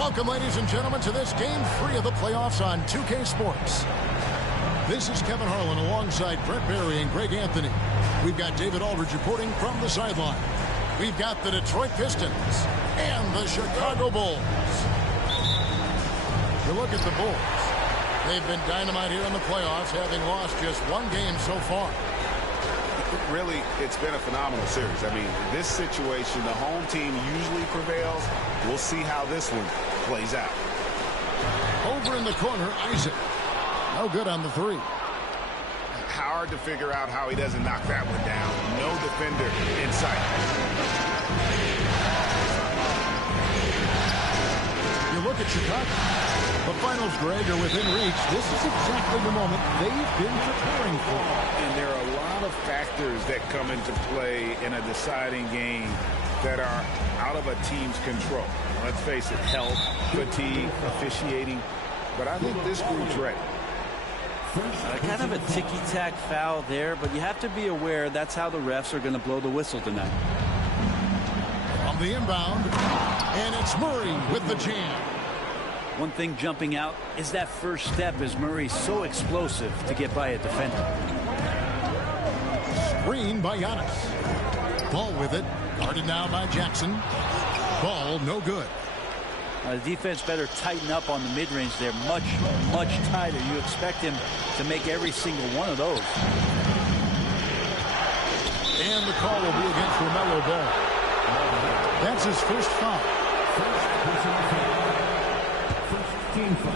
Welcome, ladies and gentlemen, to this Game 3 of the playoffs on 2K Sports. This is Kevin Harlan alongside Brent Barry and Greg Anthony. We've got David Aldridge reporting from the sideline. We've got the Detroit Pistons and the Chicago Bulls. You look at the Bulls. They've been dynamite here in the playoffs, having lost just one game so far. Really, it's been a phenomenal series. I mean, this situation, the home team usually prevails. We'll see how this one plays out. Over in the corner, Isaac. No good on the three. Hard to figure out how he doesn't knock that one down. No defender in sight. You look at Chicago. The finals, Greg, are within reach. This is exactly the moment they've been preparing for. And there are a lot of factors that come into play in a deciding game that are out of a team's control. Let's face it, health, fatigue, officiating. But I think this group's ready. Kind of a ticky-tack foul there, but you have to be aware that's how the refs are going to blow the whistle tonight. On the inbound, and it's Murray with the jam. One thing jumping out is that first step as Murray's so explosive to get by a defender. Screen by Giannis. Ball with it. Guarded now by Jackson. Ball no good. The defense better tighten up on the mid-range there. Much, much tighter. You expect him to make every single one of those. And the call will be against LaMelo Ball. That's his first foul. First team foul.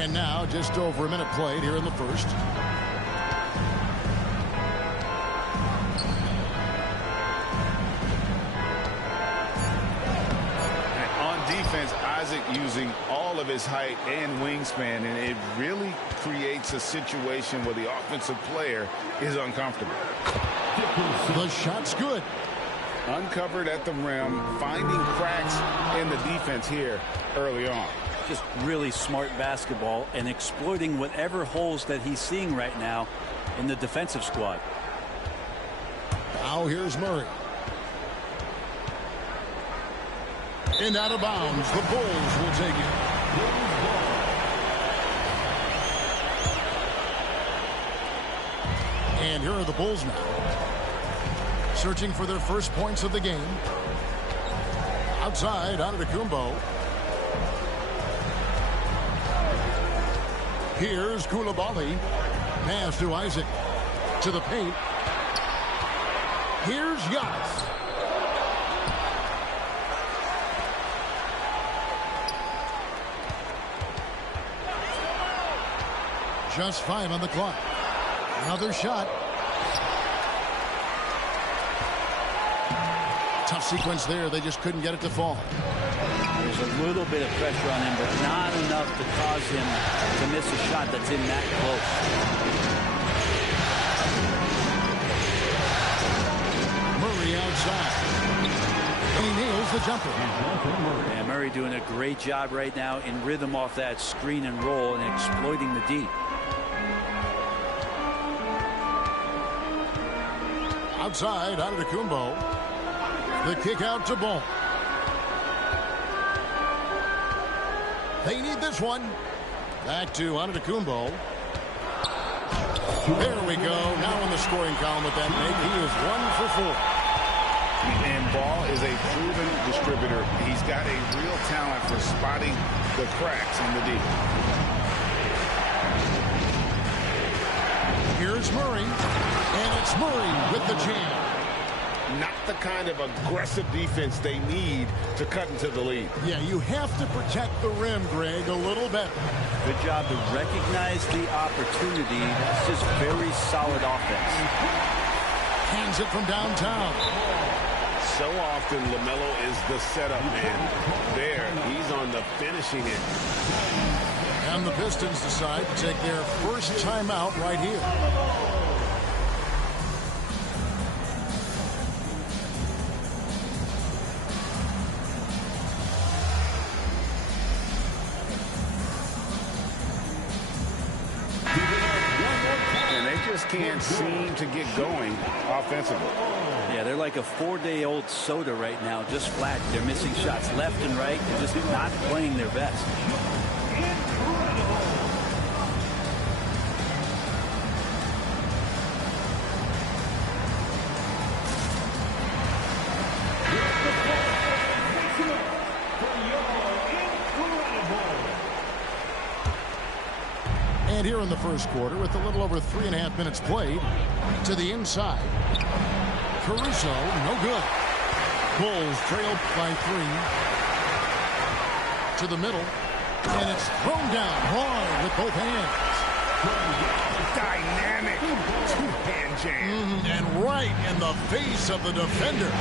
And now just over a minute played here in the first. Isaac using all of his height and wingspan, and it really creates a situation where the offensive player is uncomfortable. The shot's good. Uncovered at the rim, finding cracks in the defense here early on. Just really smart basketball and exploiting whatever holes that he's seeing right now in the defensive squad. Now here's Murray. And out of bounds, the Bulls will take it. And here are the Bulls now. Searching for their first points of the game. Outside, Antetokounmpo. Here's Coulibaly. Pass to Isaac. To the paint. Here's Giannis. Just 5 on the clock. Another shot. Tough sequence there. They just couldn't get it to fall. There's a little bit of pressure on him, but not enough to cause him to miss a shot that's in that close. Murray outside. He nails the jumper. And Murray doing a great job right now in rhythm off that screen and roll and exploiting the D. Outside, Antetokounmpo. The kick out to Ball. They need this one. Back to Antetokounmpo. There we go. Now in the scoring column with that make. He is 1 for 4. And Ball is a proven distributor. He's got a real talent for spotting the cracks in the D. Here's Murray. And it's Murray with the jam. Not the kind of aggressive defense they need to cut into the lead. Yeah, you have to protect the rim, Greg, a little better. Good job to recognize the opportunity. It's just very solid offense. Hands it from downtown. So often, LaMelo is the setup man. There, he's on the finishing end. And the Pistons decide to take their first timeout right here. just can't seem to get going offensively. Yeah, they're like a 4-day-old soda right now, just flat. They're missing shots left and right. They're just not playing their best. And here in the first quarter, with a little over 3.5 minutes played, to the inside. Caruso, no good. Bulls trail by 3. To the middle. And it's thrown down hard with both hands. Dynamic two-hand jam. And right in the face of the defender.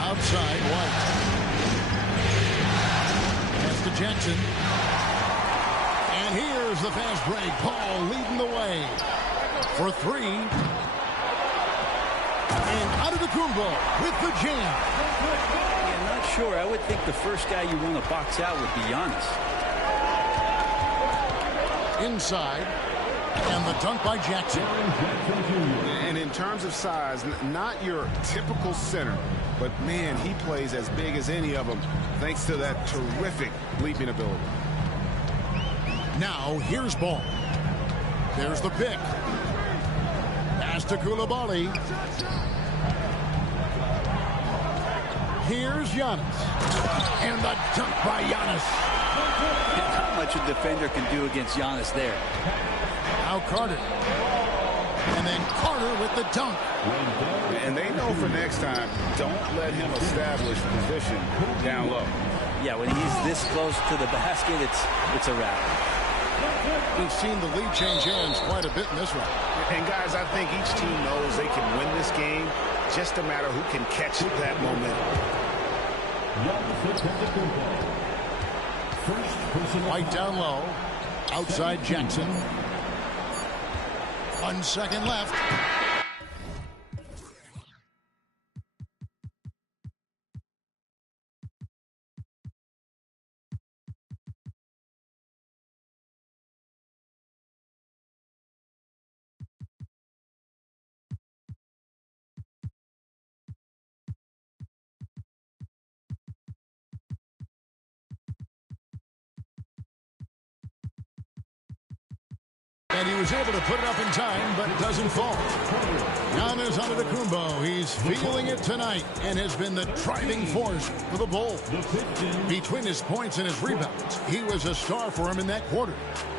Outside, White. Pass to Jackson. And here's the fast break. Paul leading the way for 3. And Antetokounmpo with the jam. Yeah, I'm not sure. I would think the first guy you want to box out would be Giannis. Inside. And the dunk by Jackson. And in terms of size, not your typical center, but man, he plays as big as any of them thanks to that terrific leaping ability. Now, here's Ball. There's the pick. Pass to Coulibaly. Here's Giannis. And the dunk by Giannis. Not much a defender can do against Giannis there. Now Carter. And then Carter with the dunk. And they know for next time, don't let him establish position down low. Yeah, when he's this close to the basket, it's a wrap. We've seen the lead change hands quite a bit in this round. And guys, I think each team knows they can win this game. Just a matter who can catch that momentum. White down low. Outside Jackson. 1 second left. And he was able to put it up in time, but doesn't fall. Giannis Antetokounmpo, he's feeling it tonight and has been the driving force for the Bulls. Between his points and his rebounds, he was a star for him in that quarter.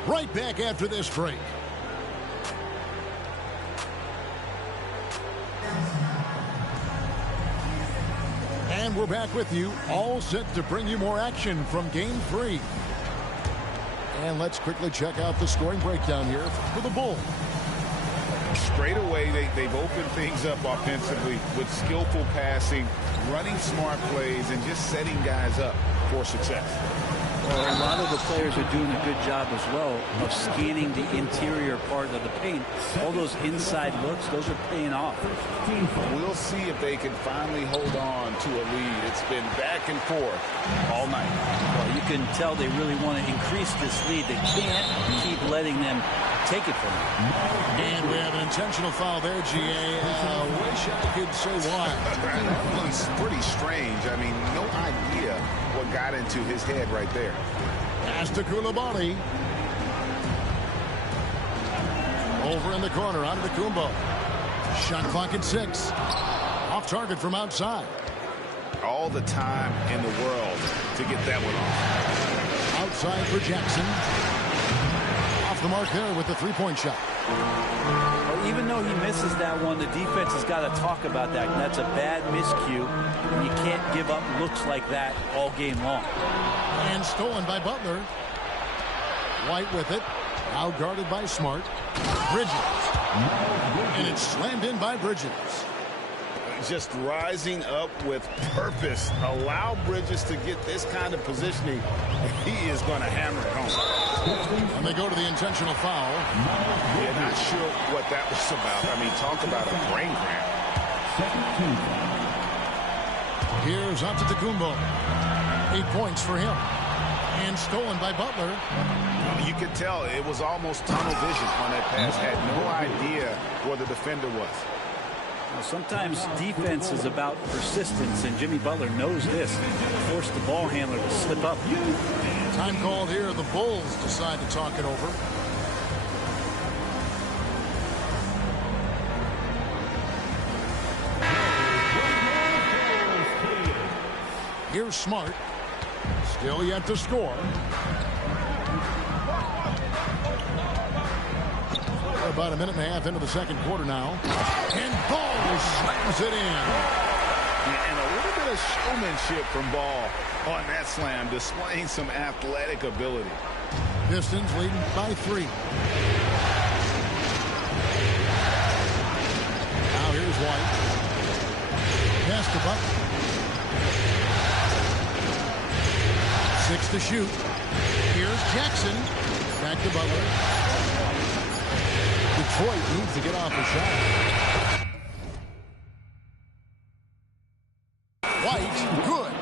Right back after this break. And we're back with you, all set to bring you more action from Game 3. And let's quickly check out the scoring breakdown here for the Bulls. Straight away, they've opened things up offensively with skillful passing, running smart plays, and just setting guys up for success. Well, a lot of the players are doing a good job as well of scanning the interior part of the paint. All those inside looks, those are paying off. We'll see if they can finally hold on to a lead. It's been back and forth all night. Well, you can tell they really want to increase this lead. They can't keep letting them take it from them. And we have an intentional foul there, G.A. Wish I could say why. That was pretty strange. I mean, no idea what got into his head right there. Pass to Coulibaly. Over in the corner, Antetokounmpo. Shot clock at 6. Off target from outside. All the time in the world to get that one off. Outside for Jackson. Off the mark there with the three-point shot. Well, even though he misses that one, the defense has got to talk about that. That's a bad miscue, and you can't give up looks like that all game long. And stolen by Butler. White with it. Now guarded by Smart. Bridges. And it's slammed in by Bridges. Just rising up with purpose. Allow Bridges to get this kind of positioning. He is going to hammer it home. And they go to the intentional foul. Yeah, not sure what that was about. I mean, talk about a brain cramp. Here's Antetokounmpo. 8 points for him. And stolen by Butler. You could tell it was almost tunnel vision on that pass. Had no idea where the defender was. Well, sometimes defense is about persistence, and Jimmy Butler knows this. Forced the ball handler to slip up. Time called here. The Bulls decide to talk it over. Here's Smart. Still yet to score. We're about a minute and a half into the second quarter now. And Ball slams it in. And a little bit of showmanship from Ball on that slam, displaying some athletic ability. Pistons leading by 3. Now here's White. Pass to Butler. 6 to shoot. Here's Jackson. Back to Butler. Detroit needs to get off a shot. White, good.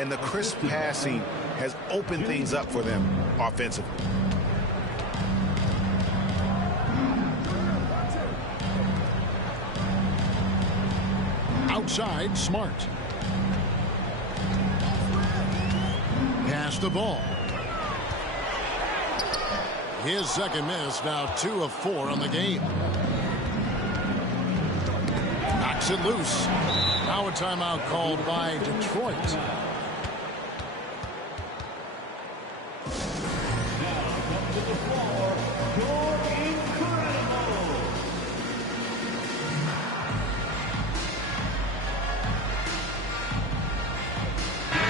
And the crisp passing has opened things up for them offensively. Outside, Smart. Pass the ball. His second miss, now 2 of 4 on the game. Knocks it loose. Now a timeout called by Detroit.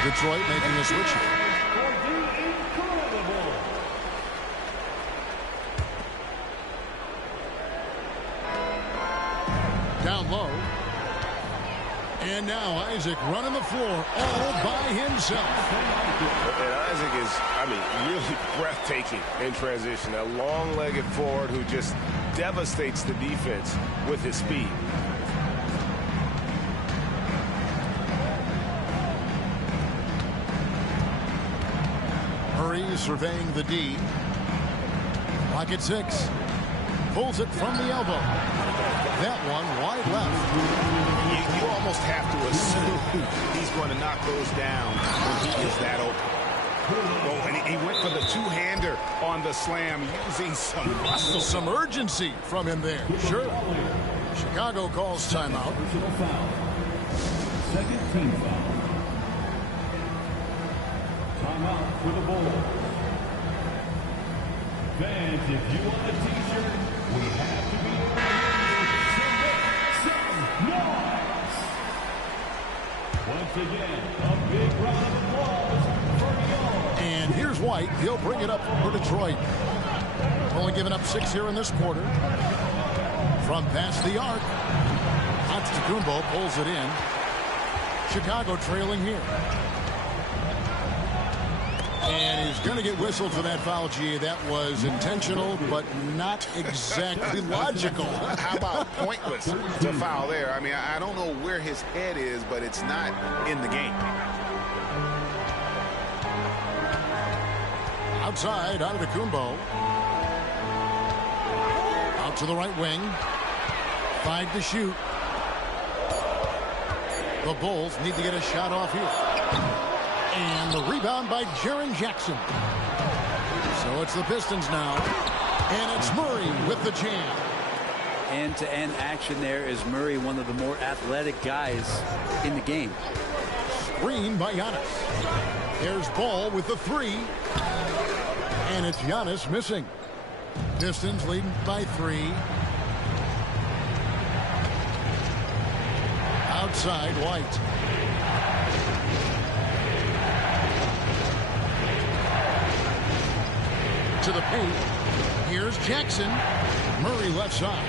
Detroit making a switch here. Down low. And now Isaac running the floor all by himself. And Isaac is, really breathtaking in transition. A long-legged forward who just devastates the defense with his speed. Murray surveying the D. Clock at 6. Pulls it from the elbow. That one wide left. You almost have to assume he's going to knock those down when he is that open. Oh, and he went for the two-hander on the slam, using some muscle. Some urgency from him there. Sure. Chicago calls timeout. Second team foul. Timeout for the Bulls. Fans, if you want a t-shirt, we have to be able to some noise. Once again, a big round of applause for y'all. And here's White. He'll bring it up for Detroit. Only giving up 6 here in this quarter. From past the arc. Antetokounmpo pulls it in. Chicago trailing here. And he's going to get whistled for that foul, G. That was intentional, but not exactly logical. How about pointless to foul there? I don't know where his head is, but it's not in the game. Outside, Antetokounmpo. Out to the right wing. 5 to shoot. The Bulls need to get a shot off here. And the rebound by Jaren Jackson. So it's the Pistons now. And it's Murray with the jam. End-to-end action there is Murray, one of the more athletic guys in the game. Screen by Giannis. There's Ball with the 3. And it's Giannis missing. Pistons leading by 3. Outside, White. To the paint. Here's Jackson. Murray left side.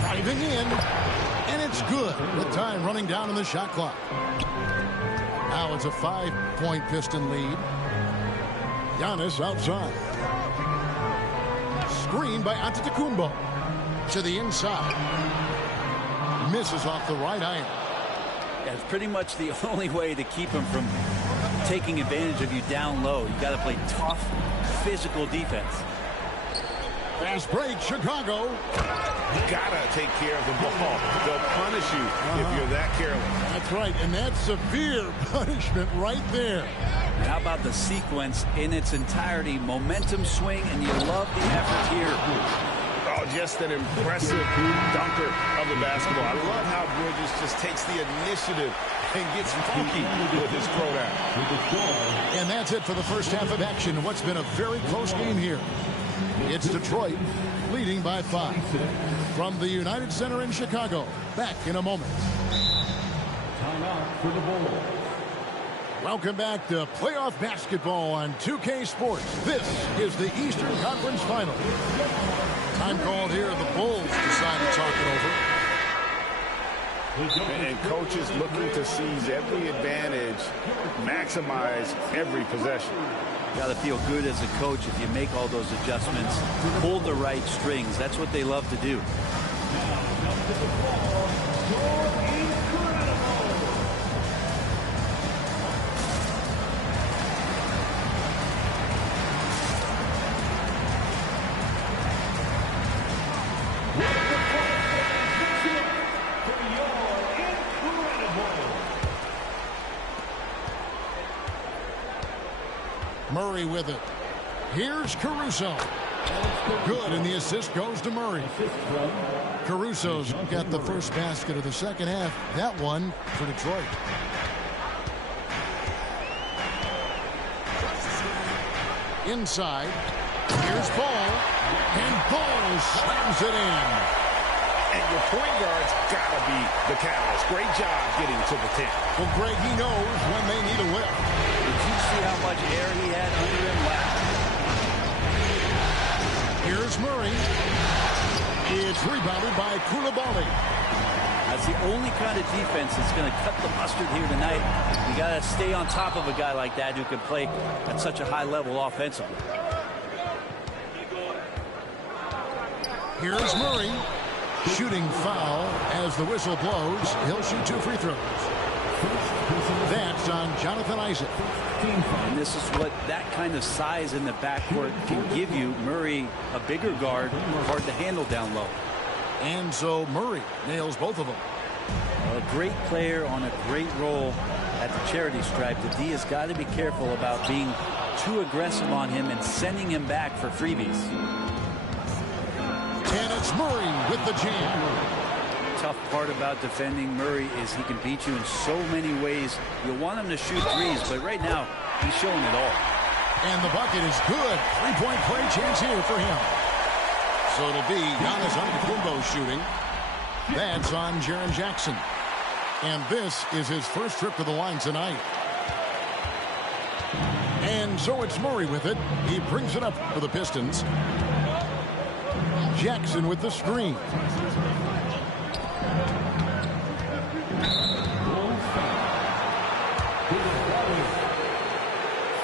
Driving in. And it's good with time running down in the shot clock. Now it's a 5-point Piston lead. Giannis outside. Screen by Antetokounmpo. To the inside. Misses off the right iron. That's pretty much the only way to keep him from taking advantage of you down low. You got to play tough, physical defense. Fast break, Chicago. You gotta take care of the ball. They'll punish you if you're that careless. That's right, and that's severe punishment right there. And how about the sequence in its entirety? Momentum swing, and you love the effort here. Oh, just an impressive dunker of the basketball. I love how Bridges just takes the initiative and gets funky with his throwdown. And that's it for the first half of action. What's been a very close game here. It's Detroit leading by 5. From the United Center in Chicago. Back in a moment. Timeout for the Bulls. Welcome back to playoff basketball on 2K Sports. This is the Eastern Conference Final. Time called here. The Bulls decide to talk it over. And coaches looking to seize every advantage, maximize every possession. You got to feel good as a coach if you make all those adjustments, pull the right strings. That's what they love to do. Murray with it. Here's Caruso. Good, and the assist goes to Murray. Caruso's got the first basket of the second half. That one for Detroit. Inside. Here's Ball. And Ball slams it in. And your point guard's got to be the catalyst. Great job getting to the 10. Well, Greg, he knows when they need a lift. Did you see how much air he had under him last? Here's Murray. It's rebounded by Coulibaly. That's the only kind of defense that's going to cut the mustard here tonight. You got to stay on top of a guy like that who can play at such a high level offensively. Here's Murray. Shooting foul as the whistle blows. He'll shoot 2 free throws. That's on Jonathan Isaac. And this is what that kind of size in the backcourt can give you. Murray, a bigger guard, hard to handle down low. And so Murray nails both of them. A great player on a great role at the charity stripe. The D has got to be careful about being too aggressive on him and sending him back for freebies. And it's Murray with the jam. Tough part about defending Murray is he can beat you in so many ways. You want him to shoot threes, but right now he's showing it all. And the bucket is good. 3-point play chance here for him. So it'll be Giannis Antetokounmpo shooting. That's on Jaren Jackson. And this is his first trip to the line tonight. And so it's Murray with it. He brings it up for the Pistons. Jackson with the screen.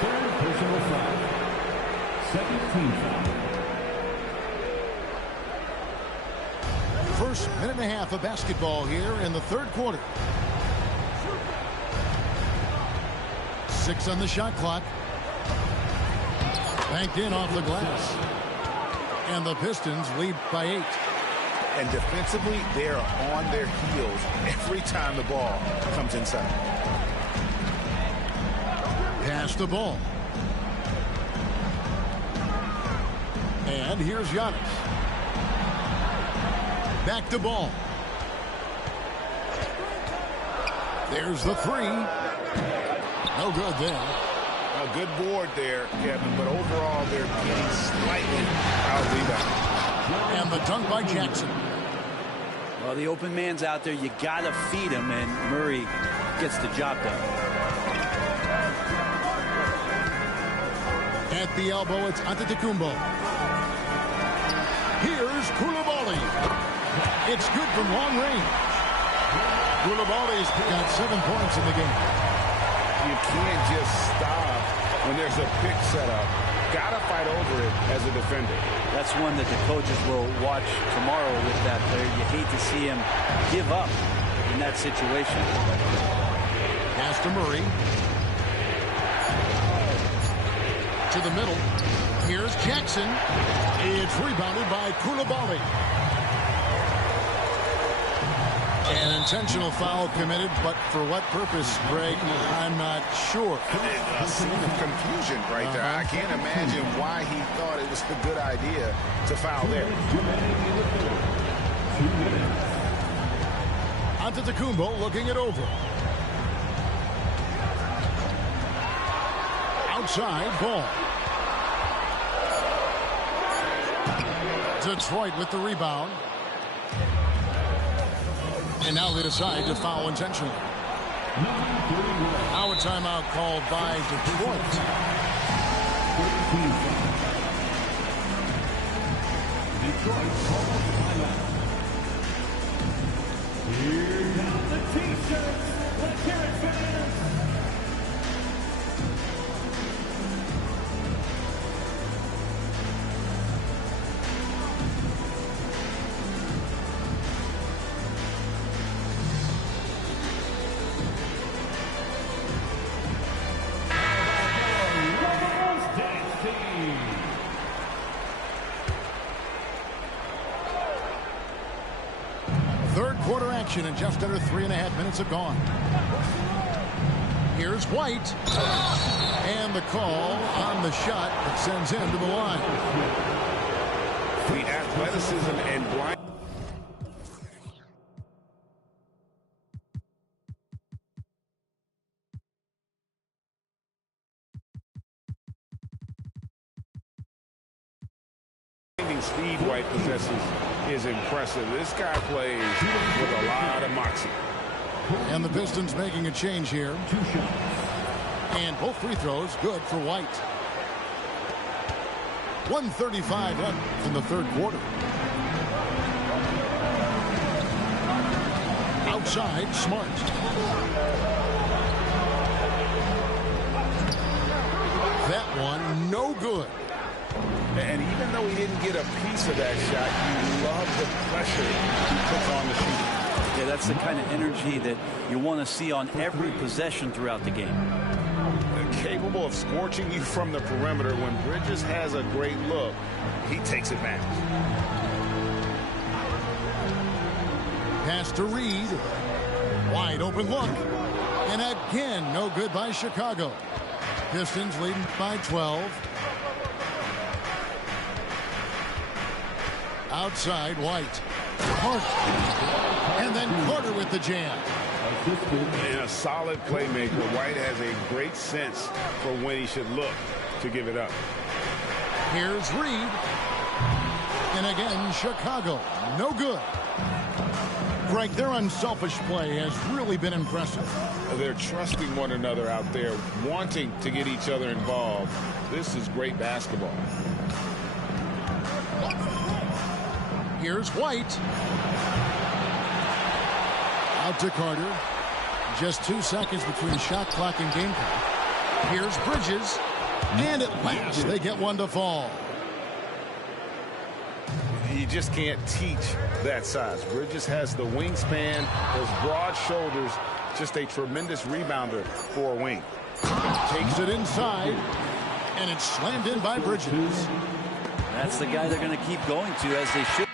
Third personal foul. Second team foul. First minute and a half of basketball here in the third quarter. 6 on the shot clock. Banked in off the glass. And the Pistons lead by 8. And defensively, they are on their heels every time the ball comes inside. Pass the ball. And here's Giannis. Back to ball. There's the 3. No good there. A good board there, Kevin, but overall they're getting slightly out-rebounded. And the dunk by Jackson. Well, the open man's out there. You got to feed him, and Murray gets the job done. At the elbow, it's Antetokounmpo. Here's Coulibaly. It's good from long range. Coulibaly's got 7 points in the game. You can't just stop when there's a pick set up. Got to fight over it as a defender. That's one that the coaches will watch tomorrow with that player. You hate to see him give up in that situation. Pass to Murray. To the middle. Here's Jackson. It's rebounded by Koulibaly. An intentional foul committed, but for what purpose, Greg? I'm not sure. A scene of confusion right there. I can't imagine why he thought it was a good idea to foul there. Antetokounmpo looking it over. Outside ball. Detroit with the rebound. And now they decide to foul intentionally. Now a timeout called by Detroit. Detroit calls timeout. Here come the T-shirts. Let's hear it, fans. Third quarter action, and just under 3.5 minutes have gone. Here's White. And the call on the shot that sends him to the line. The athleticism and blind. Speed White possesses is impressive. This guy plays with a lot of moxie. And the Pistons making a change here. And both free throws good for White. 1:35 left in the third quarter. Outside, Smart. That one, no good. And even though he didn't get a piece of that shot, you love the pressure he puts on the shooter. Yeah, that's the kind of energy that you want to see on every possession throughout the game. Capable of scorching you from the perimeter. When Bridges has a great look, he takes advantage. Pass to Reed. Wide open look. And again, no good by Chicago. Pistons leading by 12. Outside, White. Carter. And then Carter with the jam. And a solid playmaker. White has a great sense for when he should look to give it up. Here's Reed. And again, Chicago. No good. Greg, their unselfish play has really been impressive. They're trusting one another out there, wanting to get each other involved. This is great basketball. Here's White. Out to Carter. Just 2 seconds between shot clock and game clock. Here's Bridges. And at last, they get one to fall. You just can't teach that size. Bridges has the wingspan, those broad shoulders, just a tremendous rebounder for a wing. Takes it inside, and it's slammed in by Bridges. That's the guy they're going to keep going to, as they should.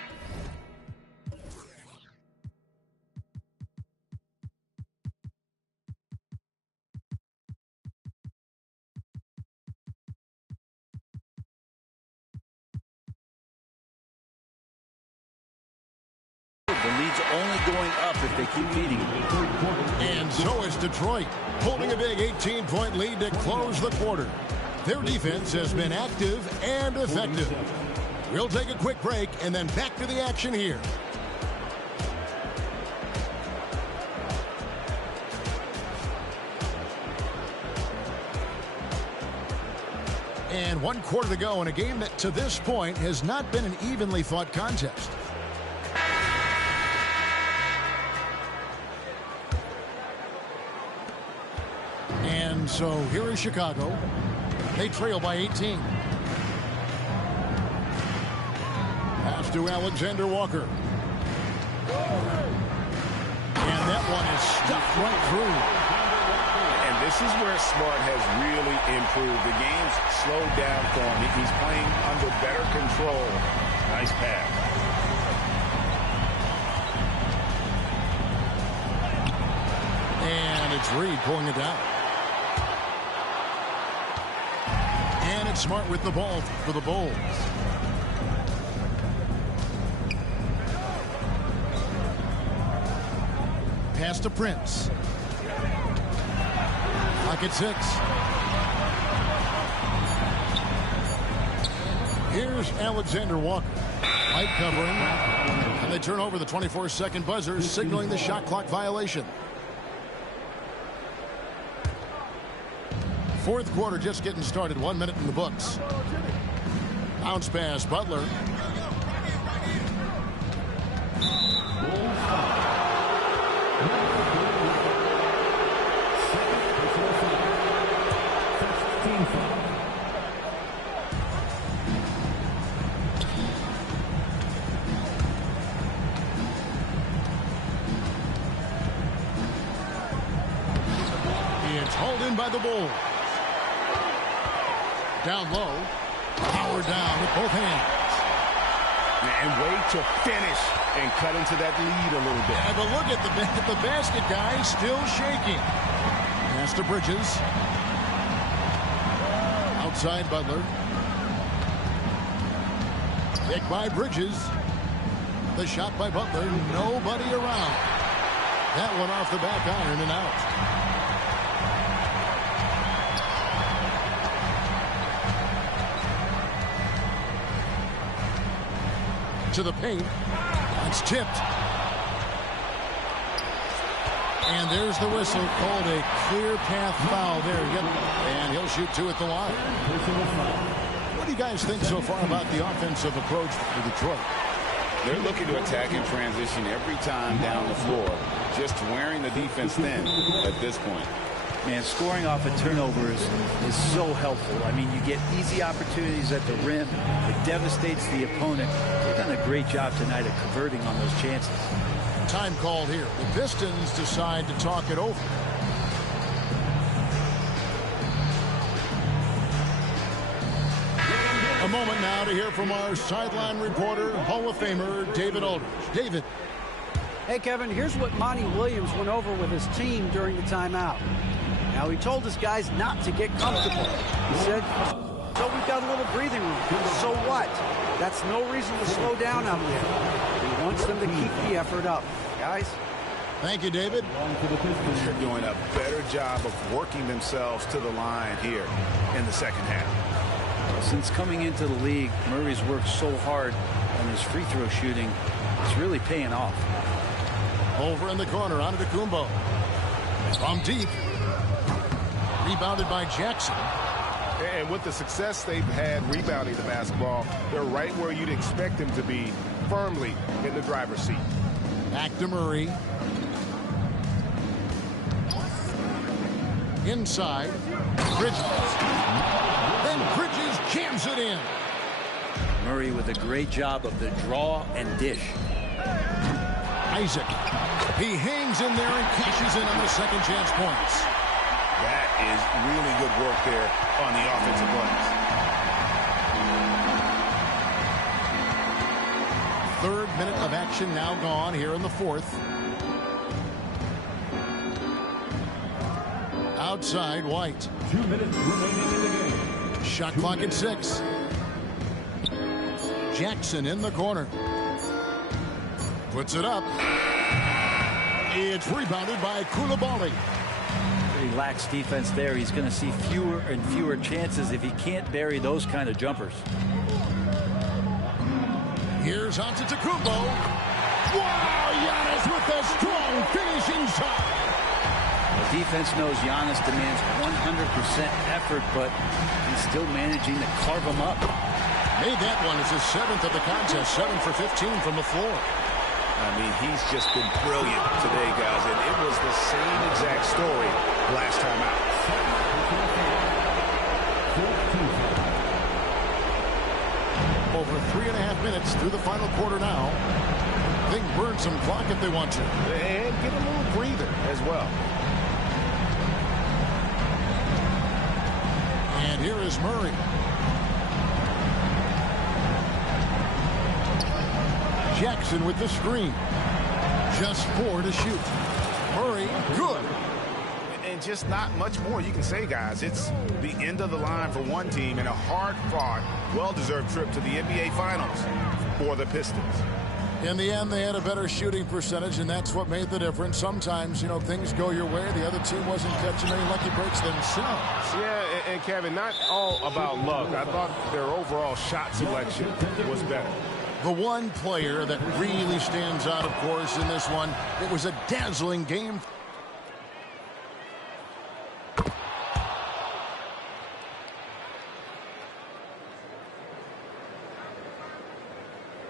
The lead's only going up if they keep leading. And so is Detroit, holding a big 18-point lead to close the quarter. Their defense has been active and effective. We'll take a quick break and then back to the action here. And 1 quarter to go in a game that to this point has not been an evenly fought contest. And so here is Chicago. They trail by 18. Pass to Alexander Walker. And that one is stuffed right through. And this is where Smart has really improved. The game's slowed down for him. He's playing under better control. Nice pass. And it's Reed pulling it down. And it's Smart with the ball for the Bulls. Pass to Prince. Clock at 6. Here's Alexander Walker. Light covering. And they turn over the 24-second buzzer, signaling the shot clock violation. Fourth quarter just getting started. 1 minute in the books. Bounce pass, Butler. It's hauled in by the Bulls. Down low. Power down with both hands. And way to finish and cut into that lead a little bit. But look at the basket guy still shaking. Pass to Bridges. Outside Butler. Pick by Bridges. The shot by Butler. Nobody around. That one off the back iron and out. To the paint. It's tipped. And there's the whistle, called a clear path foul there. And he'll shoot 2 at the line. What do you guys think so far about the offensive approach for Detroit? They're looking to attack in transition every time down the floor, just wearing the defense thin at this point. Man, scoring off of turnovers is so helpful. I mean, you get easy opportunities at the rim. It devastates the opponent. They've done a great job tonight of converting on those chances. Time called here. The Pistons decide to talk it over. A moment now to hear from our sideline reporter, Hall of Famer David Aldridge. David. Hey, Kevin, here's what Monty Williams went over with his team during the timeout. Now, he told his guys not to get comfortable. He said, so we've got a little breathing room. So what? That's no reason to slow down out there. He wants them to keep the effort up. Guys? Thank you, David. They're doing a better job of working themselves to the line here in the second half. Since coming into the league, Murray's worked so hard on his free throw shooting. It's really paying off. Over in the corner, Antetokounmpo. From deep. Rebounded by Jackson. And with the success they've had rebounding the basketball, they're right where you'd expect them to be, firmly in the driver's seat. Back to Murray. Inside. Bridges. Then Bridges jams it in. Murray with a great job of the draw and dish. Isaac. He hangs in there and cashes in on the second chance points. That is really good work there on the offensive glass. Third minute of action now gone here in the fourth. Outside, White. 2 minutes remaining in the game. Shot clock at 6. Jackson in the corner. Puts it up. It's rebounded by Coulibaly. He lacks defense there. He's going to see fewer and fewer chances if he can't bury those kind of jumpers. Here's Antetokounmpo. Wow, Giannis with the strong finishing shot. The defense knows Giannis demands 100% effort, but he's still managing to carve them up. Made that one as his 7th of the contest, 7 for 15 from the floor. I mean, he's just been brilliant today, guys, and it was the same exact story last time out. Over 3.5 minutes through the final quarter now. They can burn some clock if they want to. And get a little breather as well. And here is Murray. Jackson with the screen. Just 4 to shoot. Murray, good. And just not much more you can say, guys. It's the end of the line for one team and a hard-fought, well-deserved trip to the NBA Finals for the Pistons. In the end, they had a better shooting percentage, and that's what made the difference. Sometimes, you know, things go your way. The other team wasn't catching any lucky breaks themselves. Yeah, and Kevin, not all about luck. I thought their overall shot selection was better. The one player that really stands out, of course, in this one, it was a dazzling game.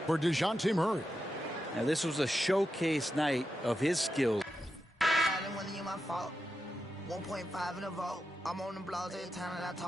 For DeJounte Murray. Now, this was a showcase night of his skills. I didn't want to use my fault. 1.5 in the vote. I'm on the blogs every time that I talk.